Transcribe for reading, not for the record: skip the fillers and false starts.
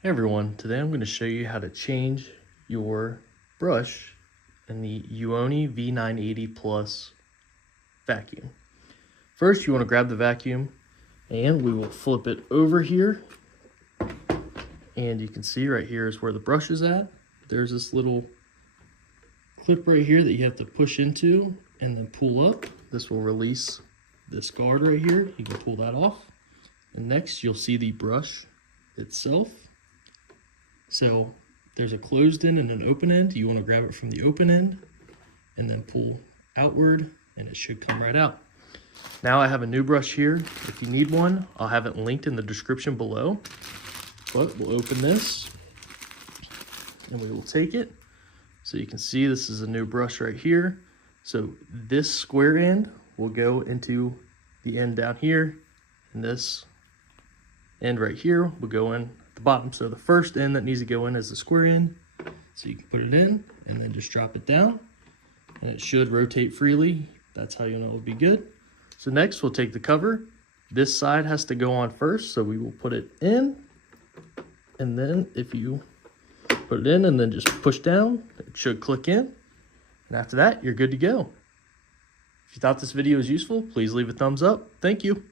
Hey everyone, today I'm going to show you how to change your brush in the Uoni V980 Plus vacuum. First, you want to grab the vacuum and we will flip it over here. And you can see right here is where the brush is at. There's this little clip right here that you have to push into and then pull up. This will release this guard right here. You can pull that off. And next, you'll see the brush itself. So there's a closed end and an open end. You want to grab it from the open end and then pull outward and it should come right out. Now I have a new brush here. If you need one, I'll have it linked in the description below. But we'll open this and we will take it. So you can see this is a new brush right here. So this square end will go into the end down here, and this end right here will go in the bottom. So the first end that needs to go in is the square end. So you can put it in and then just drop it down and it should rotate freely. That's how you'll know it'll be good. So next we'll take the cover. This side has to go on first, so we will put it in, and then if you put it in and then just push down, it should click in, and after that you're good to go. If you thought this video was useful, please leave a thumbs up. Thank you.